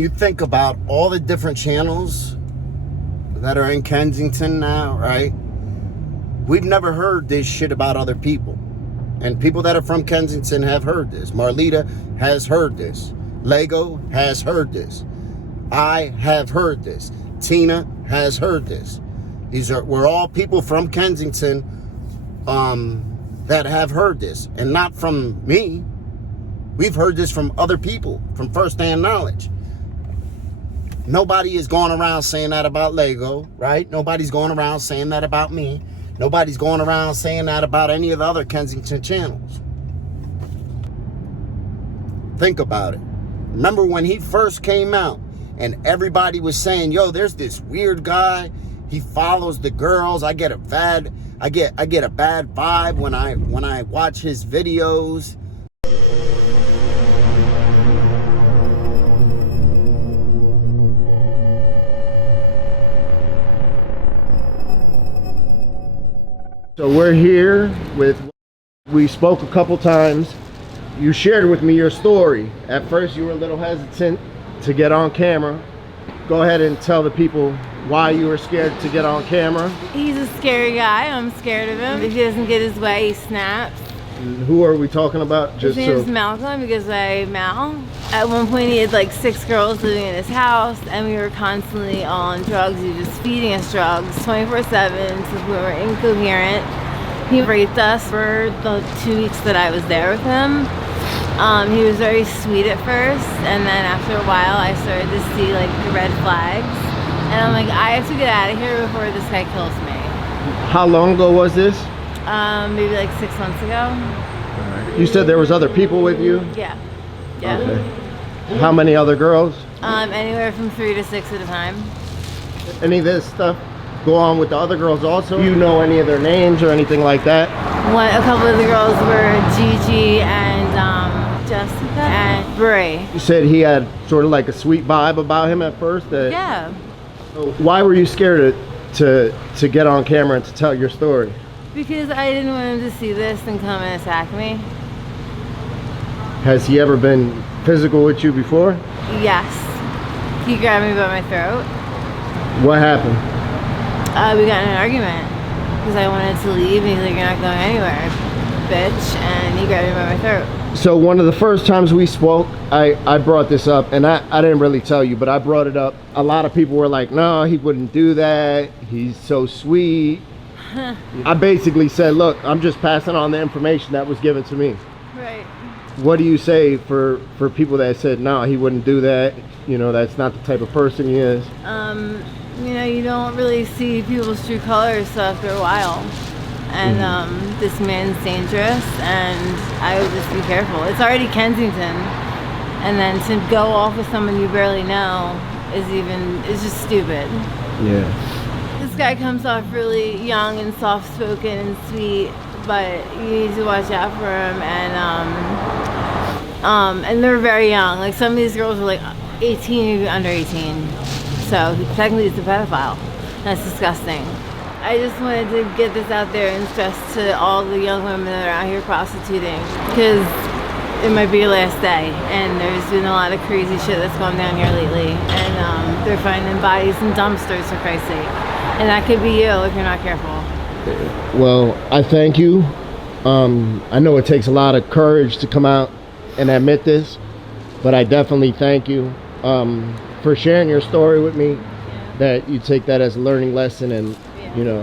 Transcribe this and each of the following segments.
You think about all the different channels that are in Kensington now, right? We've never heard this shit about other people. And people that are from Kensington have heard this. Marlita has heard this. Lego has heard this. I have heard this. Tina has heard this. We're all people from Kensington that have heard this. And not from me. We've heard this from other people, from firsthand knowledge. Nobody is going around saying that about Lego, right? Nobody's going around saying that about me. Nobody's going around saying that about any of the other Kensington channels. Think about it. Remember when he first came out and everybody was saying, yo, there's this weird guy. He follows the girls. I get a bad vibe when I watch his videos. So we're here we spoke a couple times. You shared with me your story. At first you were a little hesitant to get on camera. Go ahead and tell the people why you were scared to get on camera. He's a scary guy. I'm scared of him. If he doesn't get his way, he snaps. And who are we talking about? His name is Malcolm. He goes by Mal. At one point he had like 6 girls living in his house and we were constantly on drugs. He was just feeding us drugs 24/7 since we were incoherent. He raped us for the 2 weeks that I was there with him. He was very sweet at first, and then after a while I started to see like the red flags. And I'm like, I have to get out of here before this guy kills me. How long ago was this? Maybe like 6 months ago. You said there was other people with you? Yeah. Yeah. Okay. How many other girls? Anywhere from 3 to 6 at a time. Any of this stuff go on with the other girls also? You know any of their names or anything like that? A couple of the girls were Gigi and Jessica and Bray. You said he had sort of like a sweet vibe about him at first? Yeah. So why were you scared to get on camera and to tell your story? Because I didn't want him to see this and come and attack me. Has he ever been physical with you before? Yes. He grabbed me by my throat. What happened? We got in an argument because I wanted to leave and he's like, you're not going anywhere, bitch. And he grabbed me by my throat. So one of the first times we spoke, I brought this up, and I didn't really tell you, but I brought it up. A lot of people were like, no, he wouldn't do that. He's so sweet. I basically said, look, I'm just passing on the information that was given to me. Right. What do you say for people that said, no, he wouldn't do that? You know, that's not the type of person he is. You know, you don't really see people's true colors after a while. And this man's dangerous, and I would just be careful. It's already Kensington, and then to go off with someone you barely know is just stupid. Yeah. This guy comes off really young and soft-spoken and sweet, but you need to watch out for him. And they're very young. Like some of these girls are like 18, maybe under 18. So technically he's a pedophile. That's disgusting. I just wanted to get this out there and stress to all the young women that are out here prostituting, because it might be your last day, and there's been a lot of crazy shit that's gone down here lately, and they're finding bodies in dumpsters, for Christ's sake, and that could be you if you're not careful. Well, I thank you. I know it takes a lot of courage to come out and admit this, but I definitely thank you for sharing your story with me. Yeah. That you take that as a learning lesson, and you know,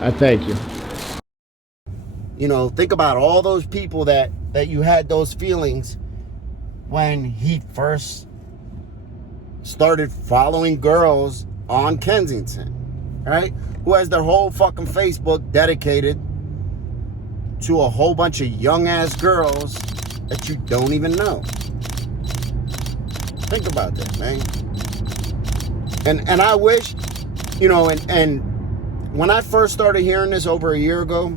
I thank you. You know, think about all those people that you had those feelings when he first started following girls on Kensington, right? Who has their whole fucking Facebook dedicated to a whole bunch of young ass girls that you don't even know. Think about that, man. And I wish, you know, and when I first started hearing this over a year ago,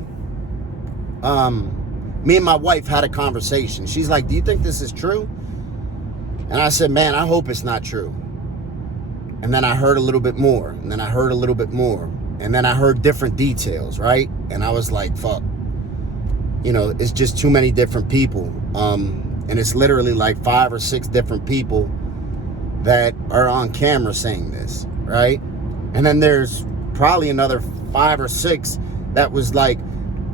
me and my wife had a conversation. She's like, do you think this is true? And I said, man, I hope it's not true. And then I heard a little bit more, and then I heard a little bit more, and then I heard different details, right? And I was like, fuck, you know, it's just too many different people. And it's literally like 5 or 6 different people that are on camera saying this, right? And then there's probably another 5 or 6 that was like,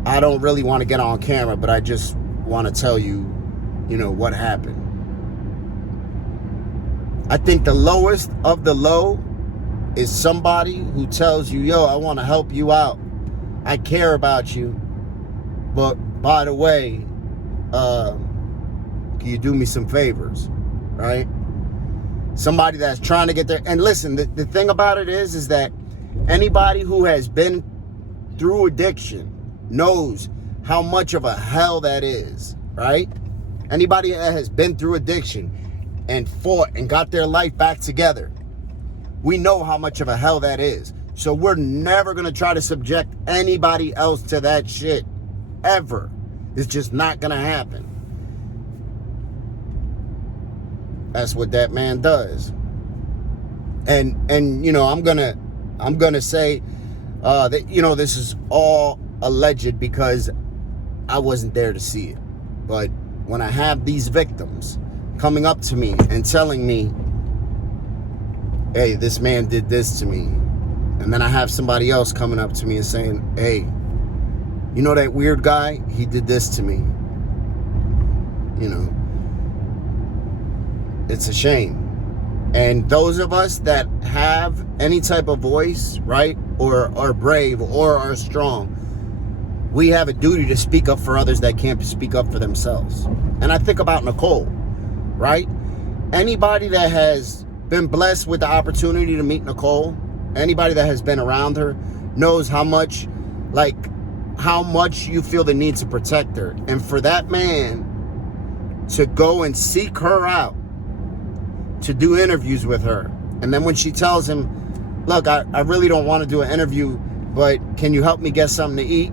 I don't really want to get on camera, but I just want to tell you, what happened. I think the lowest of the low is somebody who tells you, yo, I want to help you out. I care about you. But by the way, can you do me some favors, right? Somebody that's trying to get there. And listen, the thing about it is that anybody who has been through addiction knows how much of a hell that is, right? Anybody that has been through addiction and fought and got their life back together, we know how much of a hell that is. So we're never going to try to subject anybody else to that shit, ever. It's just not going to happen. That's what that man does. And I'm gonna say that this is all alleged because I wasn't there to see it. But when I have these victims coming up to me and telling me, hey, this man did this to me, and then I have somebody else coming up to me and saying, hey, you know that weird guy? He did this to me. It's a shame. And those of us that have any type of voice, right, or are brave or are strong, we have a duty to speak up for others that can't speak up for themselves. And I think about Nicole, right? Anybody that has been blessed with the opportunity to meet Nicole, anybody that has been around her, knows how much you feel the need to protect her. And for that man to go and seek her out, to do interviews with her, and then when she tells him, look, I really don't want to do an interview, but can you help me get something to eat?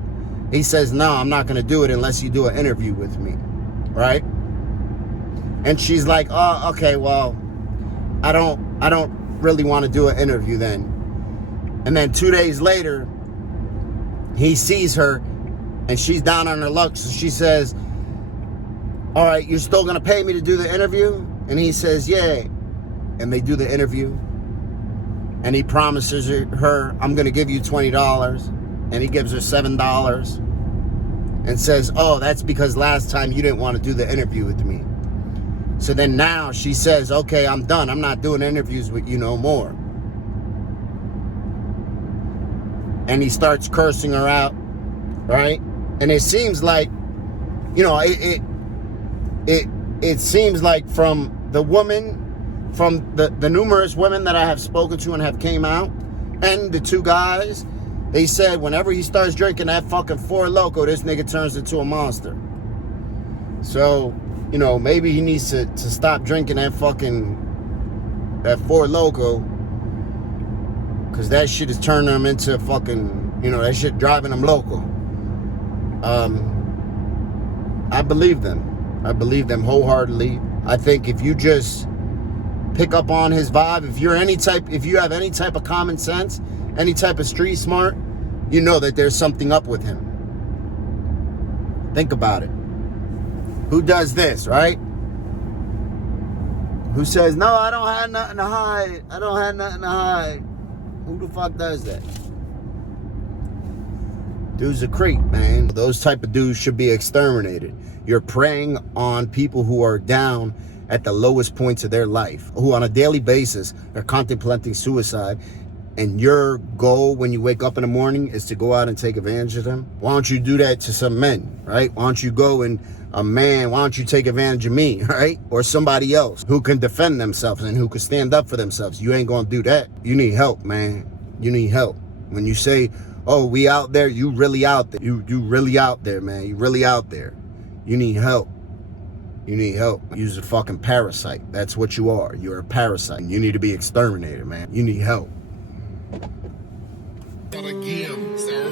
He says, no, I'm not going to do it unless you do an interview with me, right? And she's like, oh, okay, well, I don't really want to do an interview then. And then 2 days later, he sees her and she's down on her luck, so she says, all right, you're still going to pay me to do the interview? And he says, yeah. And they do the interview. And he promises her, I'm going to give you $20. And he gives her $7. And says, oh, that's because last time you didn't want to do the interview with me. So then now she says, okay, I'm done. I'm not doing interviews with you no more. And he starts cursing her out, right? And it seems like, it seems like from the woman, from the numerous women that I have spoken to and have came out, and the 2 guys, they said whenever he starts drinking that fucking Four Loko, this nigga turns into a monster. So, maybe he needs to stop drinking that Four Loko, because that shit is turning him into fucking, that shit driving him loco. I believe them. I believe them wholeheartedly. I think if you just pick up on his vibe, if you have any type of common sense, any type of street smart, you know that there's something up with him. Think about it. Who does this, right? Who says, no, I don't have nothing to hide. I don't have nothing to hide. Who the fuck does that? Dude's a creep, man. Those type of dudes should be exterminated. You're preying on people who are down at the lowest points of their life, who on a daily basis are contemplating suicide, and your goal when you wake up in the morning is to go out and take advantage of them. Why don't you do that to some men, right? Why don't you go and why don't you take advantage of me, right? Or somebody else who can defend themselves and who can stand up for themselves. You ain't gonna do that. You need help, man. You need help. When you say, oh, we out there, you really out there. You really out there, man. You really out there. You need help. You need help. You're a fucking parasite. That's what you are. You're a parasite. You need to be exterminated, man. You need help. Again, sir.